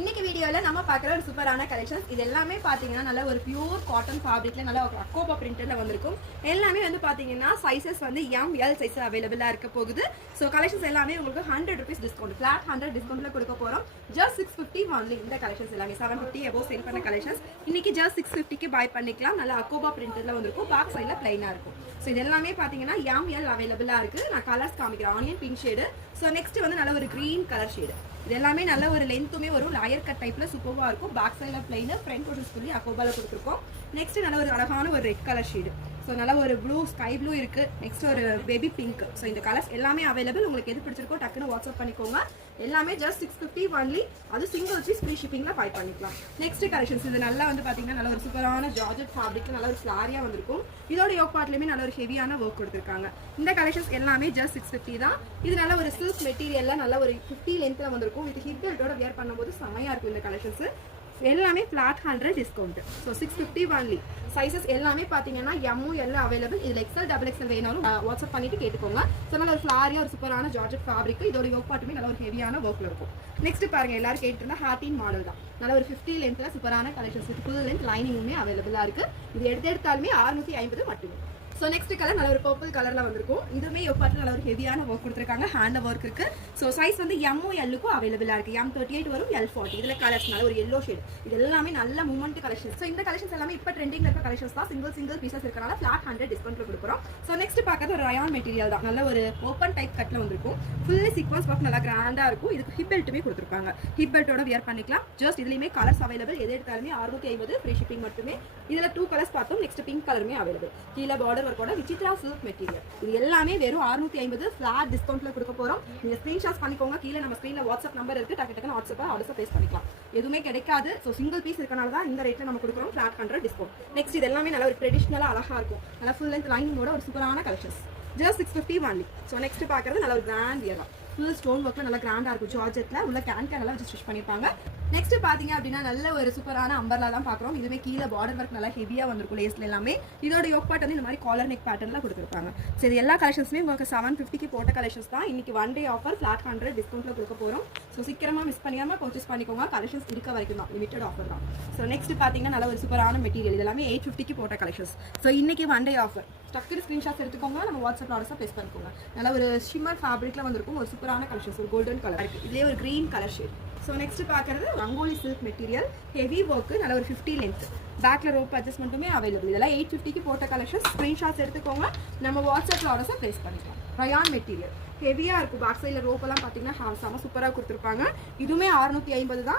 இன்னைக்கு வீடியோல நம்ம பார்க்குற ஒரு சூப்பரான கலெக்ஷன்ஸ். இது எல்லாமே பார்த்தீங்கன்னா நல்ல ஒரு பியூர் காட்டன் ஃபேப்ரிக்ல நல்ல ஒரு அக்கோபா பிரிண்டட்ல வந்திருக்கும். எல்லாமே வந்து பார்த்தீங்கன்னா சைஸஸ் வந்து எம் எல் சைஸ் அவைலபிளாக இருக்க போகுது. ஸோ கலெக்ஷன்ஸ் எல்லாமே உங்களுக்கு 100 rupees டிஸ்கவுண்ட், ஃபிளாட் 100 டிஸ்கவுண்ட்ல கொடுக்க போகிறோம். Just 650 only. இந்த கலெக்ஷன்ஸ் எல்லாமே 750 எபோவ் சேல் பண்ண கலெக்ஷன்ஸ் இன்னைக்கு ஜஸ்ட் 650க்கு பை பண்ணிக்கலாம். நல்ல அக்கோபா பிரிண்டட்ல வந்திருக்கும். பேக் சைடில் பிளைனாக இருக்கும். ஸோ இது எல்லாமே பார்த்தீங்கன்னா எம் எல் அவைலபிளாக இருக்கு. நான் கலர்ஸ் காமிக்கிறேன். Onion pink shade. So next வந்து நல்ல ஒரு கிரீன் கலர் ஷேடு. இது எல்லாமே நல்ல ஒரு லென்த்துமே வரும். லாயர் கட் டைப்ல சூப்பராக இருக்கும். பேக் சைடில் பிளைன், ஃப்ரண்ட் போர்ஷன்ஸ் ஃபுல்லி அக்கோபால கொடுத்துருக்கோம். நெக்ஸ்ட் நல்ல ஒரு அழகான ஒரு ரெட் கலர் ஷேடு. ஸோ நல்ல ஒரு ப்ளூ, ஸ்கை ப்ளூ இருக்கு. நெக்ஸ்ட் ஒரு பேபி பிங்க். ஸோ இந்த கலர்ஸ் எல்லாமே அவைலபிள். உங்களுக்கு எது பிடிச்சிருக்கோ டக்குன்னு வாட்ஸ்அப் பண்ணிக்கோங்க. எல்லாமே ஜஸ்ட் 650 ஒன்லி. அது சிங்கிள் பீஸ் ஃப்ரீ ஷிப்பிங்ல பை பண்ணிக்கலாம். நெக்ஸ்ட் கலெக்ஷன்ஸ் இது நல்லா வந்து பாத்தீங்கன்னா நல்ல ஒரு சூப்பரான ஜார்ஜெட் ஃபேப்ரிக், நல்ல ஒரு ஃபிளாரியா வந்திருக்கும். இதோட யோக் பார்ட்லயுமே நல்ல ஒரு ஹெவியான ஒர்க் கொடுத்துருக்காங்க. இந்த கலெக்ஷன்ஸ் எல்லாமே ஜஸ்ட் 650 தான். இது நல்ல ஒரு சில்க் மெட்டீரியல்ல நல்ல ஒரு 50 லென்த்ல வந்திருக்கும். இது ஹிப் பெல்ட்டோட வியர் பண்ணும்போது செமையா இருக்கும் இந்த கலெக்ஷன்ஸ். எல்லாமே flat 100 discount. So 650 only. Sizes எல்லாமே பார்த்தீங்கன்னா எம்மும் எல்லாம் அவைலபிள். இதில் எக்ஸல் டபுள் எக்ஸல் வேணாலும் வாட்ஸ்அப் பண்ணிட்டு கேட்டுக்கோங்க. ஸோ நல்ல ஒரு ஃபிளாரியா ஒரு சூப்பரான ஜார்ஜெட் ஃபேப்ரிக். இதோட யோக் பார்ட்டுமே நல்ல ஒரு ஹெவியான ஒர்க்ல இருக்கும். நெக்ஸ்ட் பாருங்க, எல்லாரும் கேட்டு இருந்தா ஹார்டின் மாடல் தான். நல்ல ஒரு 50 லென்த்ல சூப்பரான கலெக்ஷன்ஸ். ஃபுல் லென்த் லைனிங்குமே அவைலபிளா இருக்கு. இது எடுத்தாலுமே 650 மட்டுமே. ஸோ நெக்ஸ்ட் கலர் நல்ல ஒரு பர்பிள் கலர்ல வந்திருக்கும். இதுவுமே யோப்பாட்டில் நல்ல ஒரு ஹெவியான ஒர்க் கொடுத்துருக்காங்க. ஹேண்ட் ஒர்க் இருக்கு. ஸோ சைஸ் வந்து எம்மும் எல்லுக்கும் அவைலபிளா இருக்கு. M38 வரும், L40. இதுல கலர்ஸ் நல்ல ஒரு எல்லோ ஷேட். இது எல்லாமே நல்ல மூமெண்ட் கலெக்ஷன். ஸோ இந்த கலெக்ஷன்ஸ் எல்லாமே இப்போ ட்ரெண்டிங்ல இருக்க கலெக்ஷன்ஸ் தான். சிங்கிள் பீசஸ் இருக்கனால ஃபிளாட் 100 டிஸ்கவுண்ட்ல கொடுக்குறோம். ஸோ நெக்ஸ்ட் பார்க்கறது ஒரு ரயான் மெட்டீரியல் தான். நல்ல ஒரு ஓப்பன் டைப் கட்ல வந்திருக்கும். ஃபுல்லி சீக்வன்ஸ் ஒர்க் நல்லா கிராண்டா இருக்கும். இதுக்கு ஹிப் பெல்ட்டுமே கொடுத்துருப்பாங்க. ஹிப் பெல்ட்டோட வியர் பண்ணிக்கலாம். ஜஸ்ட் இதுலயுமே கலர்ஸ் அவைலபிள். எது எடுத்தாலுமே 650 ஃப்ரீ ஷிப்பிங் மட்டுமே. இதுல 2 கலர்ஸ் பார்த்தோம். நெக்ஸ்ட் பிங்க் கலருமே அவைலபிள். கீழே பார்டர் ஒர்க்கோட விசித்ரா மெட்டீரியல். இது எல்லாமே வெறும் 650 ஃபிளாட் டிஸ்கவுண்ட்ல கொடுக்க போறோம். நீங்க ஸ்கிரீன்ஷாட் பண்ணிக்கோங்க. கீழே நம்ம ஸ்கிரீன்ல வாட்ஸ்அப் நம்பர் இருக்கு. டக்கு வாட்ஸ்அப் ஆர்டர்ஸ் பிளேஸ் பண்ணிக்கலாம். எதுவுமே கிடைக்காது. ஸோ சிங்கிள் பீஸ் இருக்கனால தான் இந்த ரேட்ல நம்ம கொடுக்குறோம். Flat 100 discount. நெக்ஸ்ட் இது எல்லாமே நல்ல ஒரு ட்ரெடிஷனலா அழகா இருக்கும். நல்ல ஃபுல் லென்த் லைனிங்கோட ஒரு சூப்பரான collections. Just 650 only. So next பாக்குறது நல்ல ஒரு கிராண்ட் வியர் தான். ஃபுல் ஸ்டோன் ஒர்க்ல நல்லா கிராண்டா இருக்கும். ஜார்ஜெட்ல உள்ள கேன் எல்லாம் வச்சு ஸ்டிச் பண்ணிருப்பாங்க. நெக்ஸ்ட் பாத்தீங்க அப்படின்னா நல்ல ஒரு சூப்பரான அம்பர்லா தான் பாக்குறோம். இதுவே கீழே பார்டர் ஒர்க் நல்லா ஹெவியா வந்திருக்கும். லேஸ்ல எல்லாமே இதோட யோக் பார்ட் வந்து இந்த மாதிரி காலர் நெக் பேட்டர்ன்ல கொடுத்துருப்பாங்க. சரி, எல்லா கலெக்ஷன்ஸுமே உங்களுக்கு 750க்கு போட்ட கலெக்ஷன்ஸ் தான். இன்னைக்கு ஒன் டே ஆஃபர் ஃபிளாட் 100 டிஸ்கவுண்ட்ல கொடுக்க போறோம். ஸோ சீக்கிரமா மிஸ் பண்ணியாம பர்ச்சேஸ் பண்ணிக்கோங்க. கலெக்ஷன்ஸ் இருக்க வரைக்கும் தான், லிமிடெட் ஆஃபர் தான். ஸோ நெக்ஸ்ட் பாத்தீங்கன்னா நல்ல ஒரு சூப்பரான மெட்டீரியல். இதெல்லாமே 850க்கு போட்ட கலெக்ஷன்ஸ். ஸோ இன்னைக்கு ஒன் டே ஆஃபர். டக்குனு ஸ்கிரீன்ஷாட்ஸ் எடுத்துக்கோங்க. நம்ம வாட்ஸ்அப் ஆர்டர்ஸா பிளேஸ் பண்ணிக்கோங்க. நல்ல ஒரு ஷிம்மர் ஃபேப்ரிக்ல வந்திருக்கும். ஒரு சூப்பரான கலெக்ஷன்ஸ். ஒரு கோல்டன் கலர் இருக்கு. இதுலயே ஒரு green colour shade. So next பார்க்கறது Rangoli silk material. Heavy work, நல்ல ஒரு 50 லென்த். பேக்ல ரோப் அட்ஜஸ்ட்மெண்ட்டுமே அவைலபிள். இதெல்லாம் 850க்கு போட்ட கலெக்ஷன்ஸ். ஸ்கிரீன்ஷாட்ஸ் எடுத்துக்கோங்க. நம்ம வாட்ஸ்அப்ல ஆர்டர்ஸை பிளேஸ் பண்ணிக்கலாம். ரயான் மெட்டீரியல் ஹெவியா இருக்கும். பேக் சைடில் ரோப் எல்லாம் பார்த்தீங்கன்னா செம சூப்பராக கொடுத்துருப்பாங்க. இதுவுமே 650 தான்.